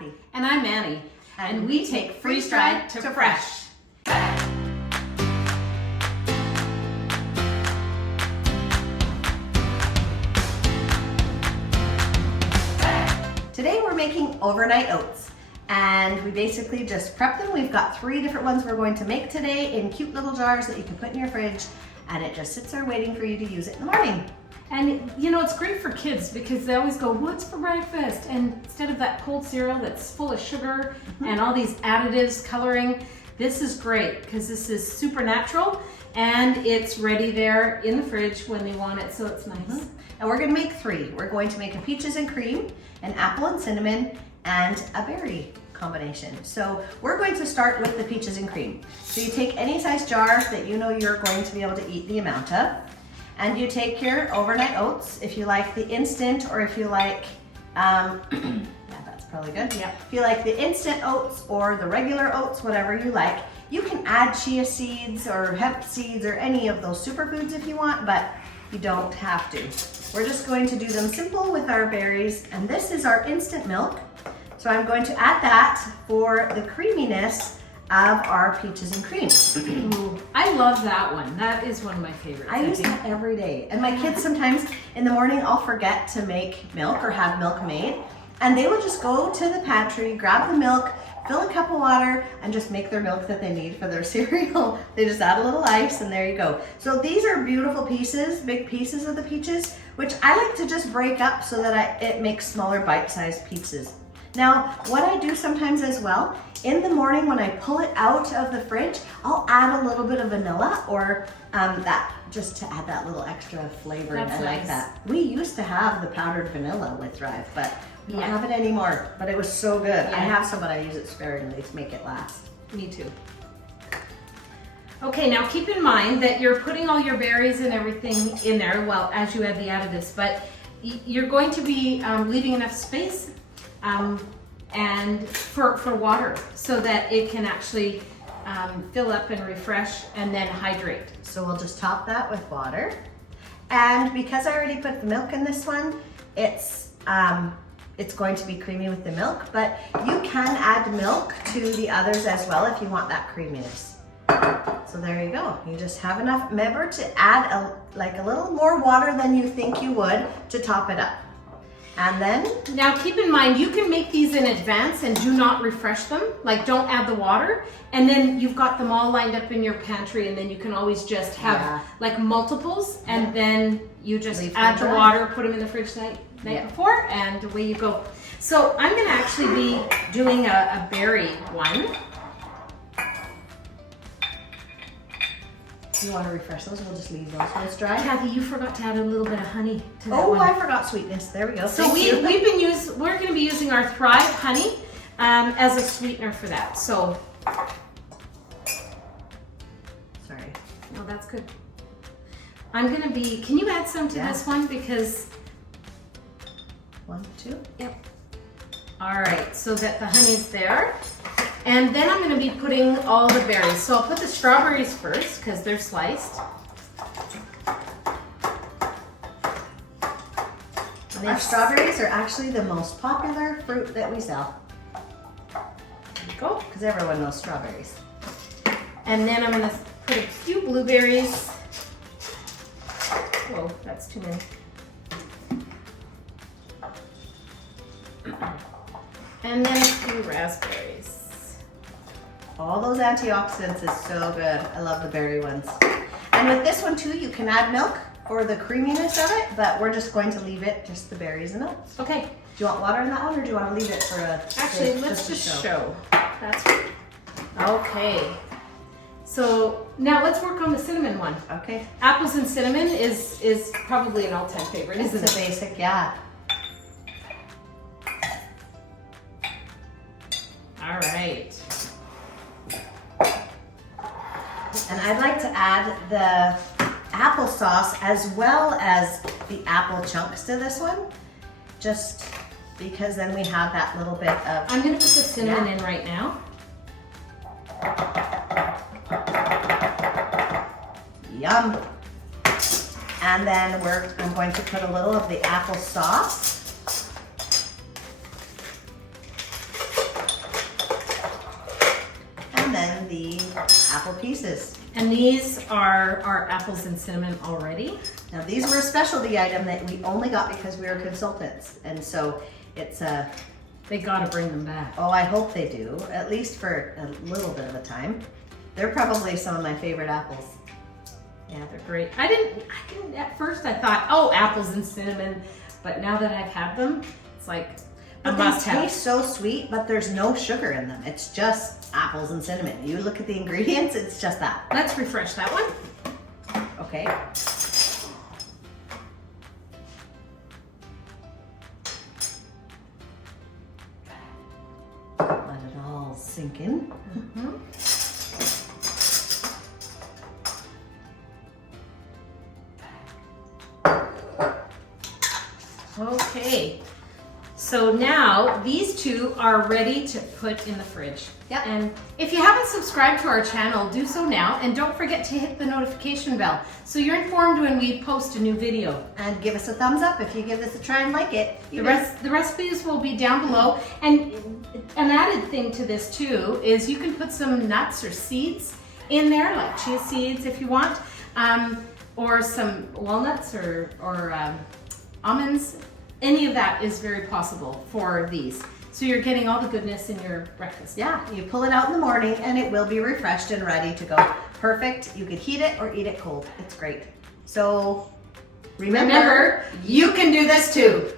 Kathy. And I'm Annie. And we take freeze-dried to fresh. Today we're making overnight oats, and we basically just prep them. We've got 3 different ones we're going to make today in cute little jars that you can put in your fridge, and it just sits there waiting for you to use it in the morning. And you know, it's great for kids because they always go, what's for breakfast? And instead of that cold cereal that's full of sugar and all these additives, coloring, this is great because this is super natural and it's ready there in the fridge when they want it, so it's nice. And we're gonna make 3. We're going to make a peaches and cream, an apple and cinnamon, and a berry combination. So we're going to start with the peaches and cream. So you take any size jar that you know you're going to be able to eat the amount of, and you take your overnight oats, if you like the instant or if you like, yeah, that's probably good. Yep. If you like the instant oats or the regular oats, whatever you like, you can add chia seeds or hemp seeds or any of those superfoods if you want, but you don't have to. We're just going to do them simple with our berries, and this is our instant milk. So I'm going to add that for the creaminess of our peaches and cream. Ooh, I love that one. That is one of my favorites. I use that every day. And my kids sometimes in the morning, I'll forget to make milk or have milk made. And they will just go to the pantry, grab the milk, fill a cup of water, and just make their milk that they need for their cereal. They just add a little ice and there you go. So these are beautiful pieces, big pieces of the peaches, which I like to just break up so that it makes smaller bite-sized pieces. Now, what I do sometimes as well, in the morning when I pull it out of the fridge, I'll add a little bit of vanilla or that, just to add that little extra flavor. That's I like nice. that. We used to have the powdered vanilla with Thrive, but we don't Yeah. have it anymore. But it was so good. Yeah. I have some, but I use it sparingly to make it last. Me too. Okay, now keep in mind that you're putting all your berries and everything in there, well, as you add the additives, but you're going to be leaving enough space and for water so that it can actually fill up and refresh and then hydrate. So we'll just top that with water. And because I already put the milk in this one, it's going to be creamy with the milk, but you can add milk to the others as well if you want that creaminess. So there you go. You just have enough. Remember to add a little more water than you think you would to top it up. And then, now keep in mind, you can make these in advance and do not refresh them, like don't add the water, and then you've got them all lined up in your pantry, and then you can always just have like multiples, and then you just add the water, put them in the fridge night before, and away you go. So I'm gonna actually be doing a berry one. do you want to refresh those? We'll just leave those ones dry. Kathy, you forgot to add a little bit of honey to that Oh, one. I forgot sweetness. There we go. So we're going to be using our Thrive honey as a sweetener for that. So, Sorry. no, that's good. I'm going to be, can you add some to this one? Because, 1, 2. yep. All right, so that the honey's there. And then I'm going to be putting all the berries. So I'll put the strawberries first because they're sliced. Our strawberries are actually the most popular fruit that we sell. There you go. Because everyone knows strawberries. And then I'm going to put a few blueberries. Whoa, that's too many. And then a few raspberries. All those antioxidants is so good. I love the berry ones. And with this one too, you can add milk for the creaminess of it, but we're just going to leave it just the berries and oats. Okay. Do you want water in that one, or do you want to leave it for a... Actually, let's just show. That's right. Okay. So now let's work on the cinnamon one. Okay. Apples and cinnamon is probably an all-time favorite, isn't It's a it? basic, yeah. All right. And I'd like to add the applesauce as well as the apple chunks to this one, just because then we have that little bit of... I'm going to put the cinnamon in right now. Yum. And then I'm going to put a little of the applesauce. pieces. And these are our apples and cinnamon already. Now these were a specialty item that we only got because we were consultants. And so it's a, They gotta bring them back. oh, I hope they do, at least for a little bit of a time. They're probably some of my favorite apples. Yeah, they're great. I didn't, at first I thought, oh, apples and cinnamon, but now that I've had them, it's like a But they must-have. taste so sweet, but there's no sugar in them. It's just apples and cinnamon. You look at the ingredients, it's just that. Let's refresh that one. Okay. Let it all sink in. Okay, so now these two are ready to put in the fridge. Yep. And if you haven't subscribed to our channel, do so now, and don't forget to hit the notification bell so you're informed when we post a new video. And give us a thumbs up if you give this a try and like it. The recipes will be down below, and an added thing to this too is you can put some nuts or seeds in there, like chia seeds if you want, or some walnuts or almonds. Any of that is very possible for these. So you're getting all the goodness in your breakfast. Yeah, you pull it out in the morning and it will be refreshed and ready to go. Perfect. You could heat it or eat it cold. It's great. So remember, Remember, you can do this too.